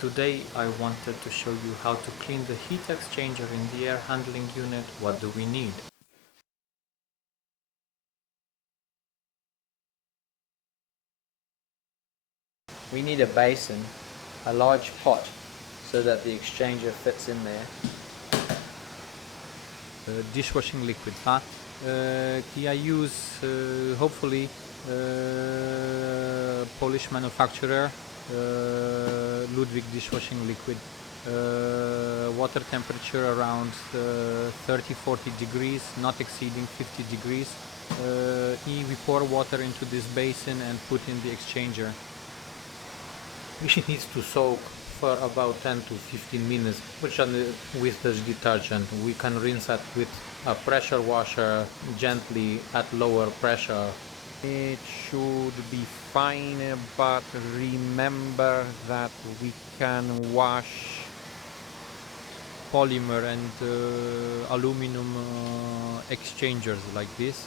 Today I wanted to show you how to clean the heat exchanger in the air handling unit. What do we need? We need a basin, a large pot so that the exchanger fits in there. Dishwashing liquid. I use hopefully Polish manufacturer Ludwig dishwashing liquid. Water temperature around 30-40 degrees, not exceeding 50 degrees. We pour water into this basin and put in the exchanger. It needs to soak for about 10 to 15 minutes, which with the detergent. We can rinse it with a pressure washer gently at lower pressure. It should be fine, but remember that we can wash polymer and aluminum exchangers like this.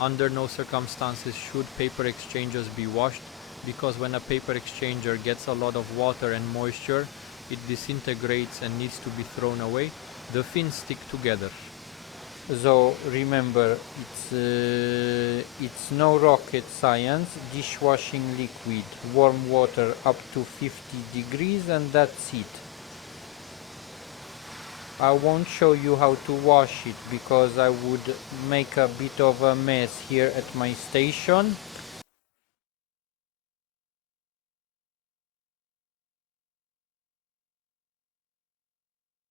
Under no circumstances should paper exchangers be washed, because when a paper exchanger gets a lot of water and moisture, it disintegrates and needs to be thrown away. The fins stick together. So remember, it's no rocket science. Dishwashing liquid, warm water up to 50 degrees, and that's it. I won't show you how to wash it because I would make a bit of a mess here at my station.